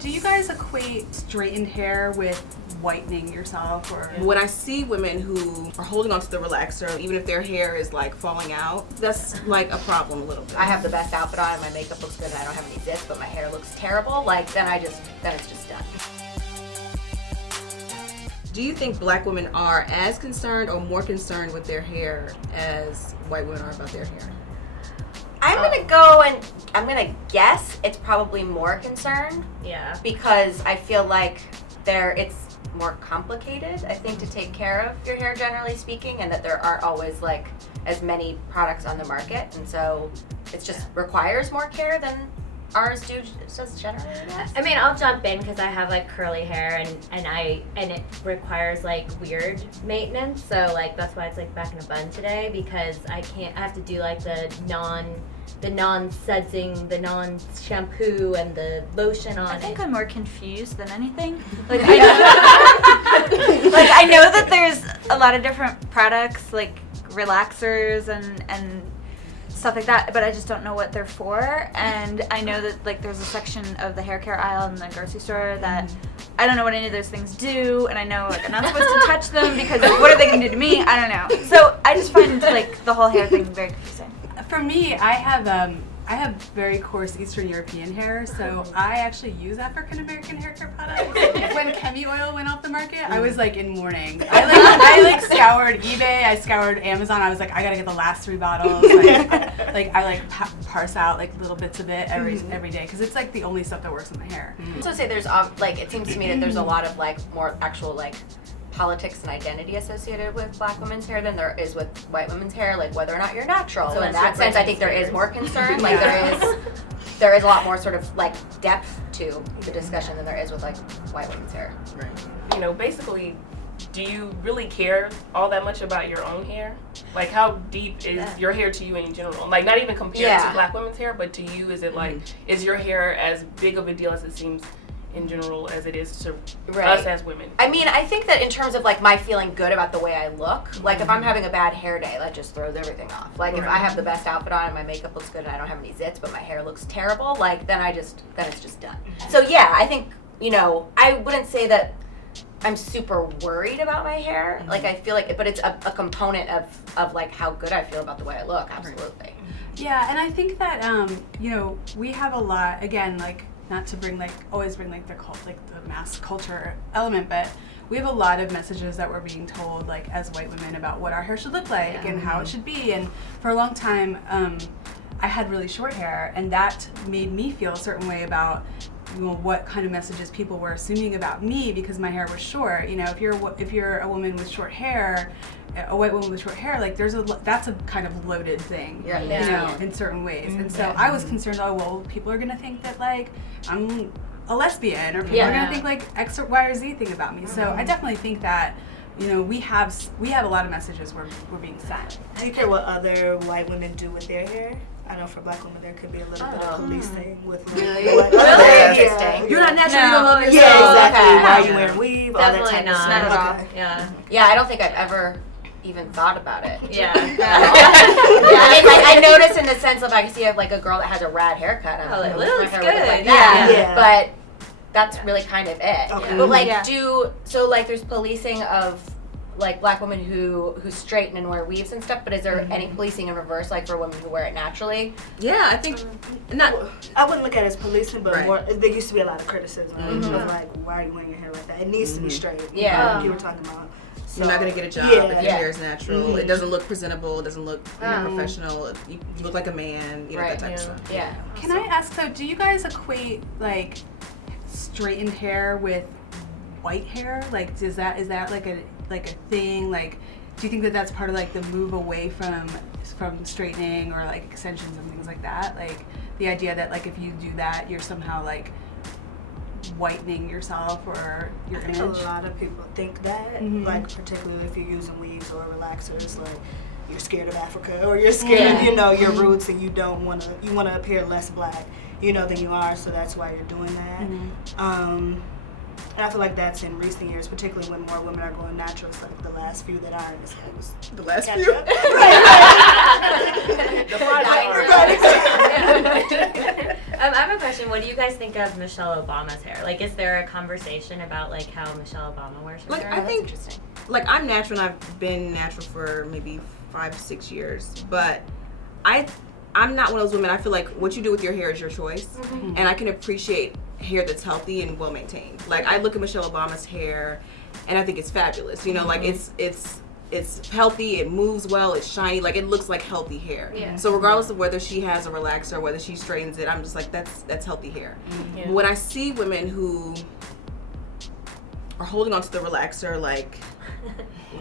Do you guys equate straightened hair with whitening yourself? Or when I see women who are holding onto the relaxer, even if their hair is like falling out, that's like a problem a little bit. I have the best outfit on and my makeup looks good and I don't have any zits, but my hair looks terrible, like then it's just done. Do you think black women are as concerned or more concerned with their hair as white women are about their hair? I'm gonna go and I'm gonna guess it's probably more concern. Yeah. Because I feel like it's more complicated, I think, to take care of your hair, generally speaking, and that there aren't always like as many products on the market, and so it just requires more care than ours do just generally. I mean, I'll jump in because I have like curly hair and it requires like weird maintenance. So like that's why it's like back in a bun today, because I have to do like the non-sudsing, the non-shampoo and the lotion on it. I think I'm more confused than anything. Like I know, like I know that there's a lot of different products like relaxers and stuff like that, but I just don't know what they're for. And I know that like there's a section of the hair care aisle in the grocery store that I don't know what any of those things do, and I know like I'm not supposed to touch them because what are they gonna do to me? I don't know. So I just find like the whole hair thing very confusing. For me, I have very coarse Eastern European hair, so I actually use African American hair care products. When Chemi oil went off the market, I was like in mourning. I scoured eBay, I scoured Amazon. I was like, I gotta get the last 3 bottles. I parse out like little bits of it every day because it's like the only stuff that works in my hair. So say there's like it seems to me that there's a lot of like more actual like politics and identity associated with black women's hair than there is with white women's hair, like whether or not you're natural. So in that sense, I think there is more concern. Like there is a lot more sort of like depth to the discussion than there is with like white women's hair. Right. You know, basically, do you really care all that much about your own hair? Like, how deep is your hair to you in general? Like, not even compared to black women's hair, but to you, is it like, is your hair as big of a deal as it seems in general as it is to us as women? I mean, I think that in terms of like my feeling good about the way I look, like if I'm having a bad hair day, that just throws everything off. Like if I have the best outfit on and my makeup looks good and I don't have any zits, but my hair looks terrible, like then it's just done. So yeah, I think, you know, I wouldn't say that I'm super worried about my hair. Like I feel like, but it's a component of like how good I feel about the way I look. Absolutely. Yeah, and I think that you know, we have a lot, again, like not to always bring the mass culture element, but we have a lot of messages that we're being told like as white women about what our hair should look like and how it should be. And for a long time, I had really short hair, and that made me feel a certain way about, you know, what kind of messages people were assuming about me because my hair was short. You know, if you're a woman with short hair, a white woman with short hair, like that's a kind of loaded thing, you know, in certain ways. And so I was concerned, oh well, people are gonna think that like I'm a lesbian, or people are gonna think like X or Y or Z thing about me. So I definitely think that, you know, we have a lot of messages we're being sent. Do you care what other white women do with their hair? I know for black women there could be a little bit of policing with really interesting. You're not natural, you don't love yourself. Yeah, exactly. Okay. Why are you wearing weave? Definitely all that type not. of stuff. Not at all. Okay. Yeah, I don't think I've ever even thought about it. Yeah. I mean, like I notice in the sense of I see like a girl that has a rad haircut. I'm like, it looks my hair good. would look like that. Yeah. But that's really kind of it. Okay. But like like there's policing of like black women who straighten and wear weaves and stuff, but is there any policing in reverse, like for women who wear it naturally? Yeah, I think not. I wouldn't look at it as policing, but Right. more. There used to be a lot of criticism of like, why are you wearing your hair like that? It needs to be straight. Yeah. You were talking about. So, You're not gonna get a job if your hair is natural. It doesn't look presentable. It doesn't look professional. You look like a man. You know, that type of stuff. Yeah. Can I ask though, do you guys equate like straightened hair with white hair? Like, is that like a thing? Like, do you think that that's part of like the move away from straightening or like extensions and things like that? Like the idea that like if you do that, you're somehow like whitening yourself or your image? I think a lot of people think that, like particularly if you're using weaves or relaxers, like you're scared of Africa or you're scared of, you know, your roots, and you want to appear less black, you know, than you are, so that's why you're doing that. And I feel like that's in recent years, particularly when more women are going natural. It's like the last few that aren't. The last few. Right. The fried I have a question. What do you guys think of Michelle Obama's hair? Like, is there a conversation about like how Michelle Obama wears her Like, hair? I think, like, I'm natural and I've been natural for maybe 5-6 years, but I'm not one of those women. I feel like what you do with your hair is your choice, and I can appreciate hair that's healthy and well maintained. Like, I look at Michelle Obama's hair, and I think it's fabulous. You know, like it's healthy, it moves well, it's shiny, like it looks like healthy hair. Yeah. So regardless of whether she has a relaxer or whether she straightens it, I'm just like, that's healthy hair. Yeah. But when I see women who are holding on to the relaxer, like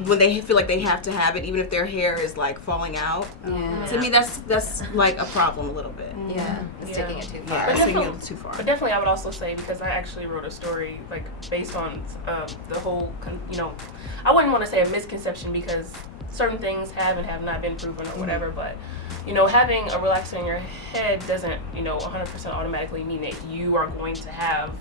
when they feel like they have to have it, even if their hair is like falling out, to me that's like a problem a little bit. It's taking it too far. Yeah, it's taking it too far. But definitely, I would also say, because I actually wrote a story like based on the whole, I wouldn't want to say a misconception because certain things have and have not been proven or whatever. But having a relaxer in your head doesn't 100% automatically mean that you are going to have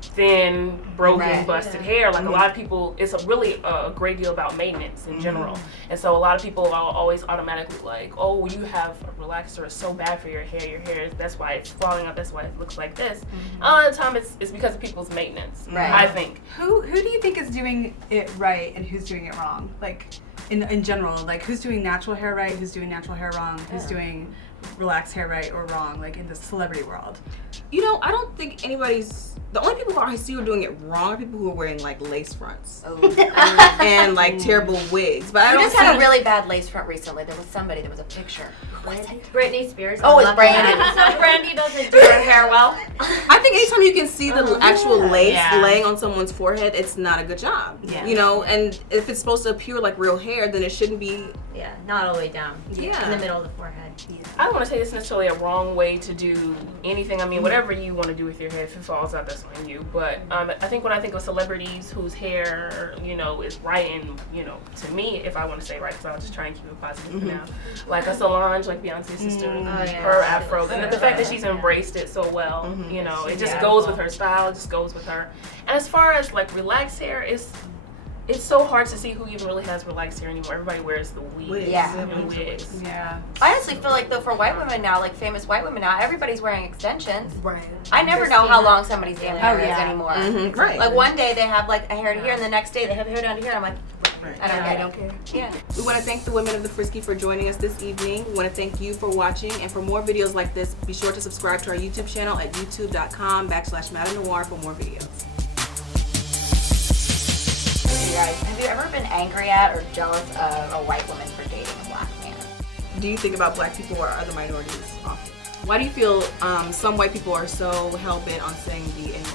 thin, broken, busted hair. Like a lot of people, it's really a great deal about maintenance in general. And so a lot of people are always automatically like, oh, you have a relaxer, it's so bad for your hair, that's why it's falling out, that's why it looks like this. A lot of the time it's because of people's maintenance, I think. Who do you think is doing it right and who's doing it wrong? Like in general, like who's doing natural hair right, who's doing natural hair wrong, who's doing relaxed hair right or wrong, like in the celebrity world? I don't think the only people who I see who are doing it wrong are people who are wearing like lace fronts and like terrible wigs. But I don't just had a really bad lace front recently. There was a picture. Britney Spears. Oh, it's Brandy. So Brandy doesn't do her hair well. I think anytime you can see the actual lace laying on someone's forehead, it's not a good job. Yeah. And if it's supposed to appear like real hair, then it shouldn't be. Yeah, not all the way down. Yeah. In the middle of the forehead. I don't want to say it's necessarily a wrong way to do anything. I mean, whatever you want to do with your hair, if it falls out, that's on you. But I think when I think of celebrities whose hair, is right, and, to me, if I want to say right, because I'll just try and keep it positive for now, like a Solange, like Beyonce's sister, her afro, and the fact that she's embraced it so well, it just goes with her style, it just goes with her. And as far as, like, relaxed hair, it's so hard to see who even really has relaxed hair anymore. Everybody wears the wigs. Wigs. Yeah. I honestly feel like though for white women now, like famous white women now, everybody's wearing extensions. Right. I never know how long somebody's damn hair is anymore. Right. Like one day they have like a hair to here, and the next day they have hair down to here. And I'm like, I don't care. Yeah. We want to thank the women of the Frisky for joining us this evening. We want to thank you for watching, and for more videos like this, be sure to subscribe to our YouTube channel at youtube.com/MadameNoire for more videos. You guys, have you ever been angry at or jealous of a white woman for dating a black man? Do you think about black people or other minorities often? Why do you feel some white people are so hell-bent on saying the N-word?